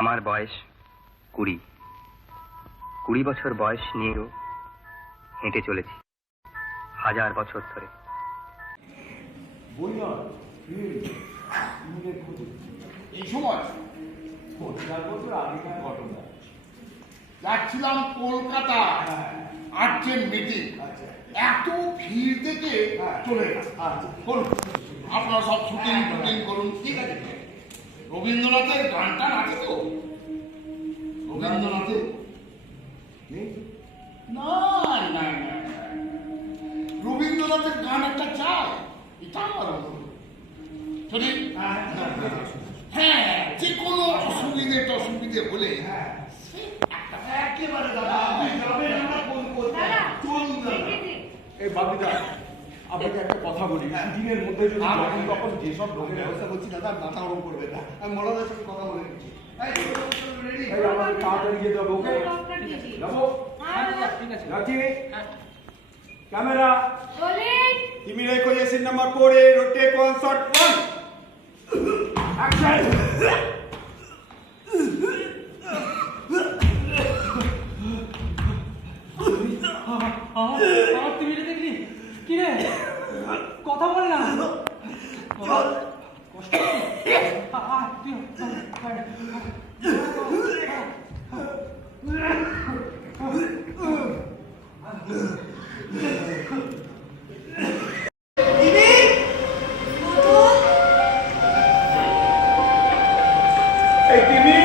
আমার বয়স 20। 20 বছর বয়স নিয়েও হেঁটে চলেছি 1000 বছর ধরে। এই সময় 4 বছর আগেকার ঘটনা। যাচ্ছিলাম কলকাতা আর্জেন্ট মিটিং, এত ভিড় দেখে চলে গেছে। করুন আপনারা সব শুটিং টুটিং করুন, ঠিক আছে। রবীন্দ্রনাথের গানটা আছে তো? রবীন্দ্রনাথের না না না, রবীন্দ্রনাথের গান একটা চাই, এটা আমার শোনেন। হ্যাঁ, যে কোনো অসুবিধে হলে একেবারে দাদা এই বাপিদা, আপনাকে একটা কথা বলি, শুটিং এর মধ্যে যদি যখন তখন যেসব লোকের ব্যবস্থা করছি দাদা, মাথা গরম করবে না। আমি মলাদের সাথে কথা বলে নিচ্ছি। এই আমাকে তাড়াতাড়ি যেতে হবে, ওকে? যাবো? রাখি ক্যামেরা, তুমি রেখো যে সিন নাম্বার 4 এ টেক 1 শট 1 অ্যাকশন। তুমি দেখলি কি রে? কথা বল না। কষ্ট এই তুমি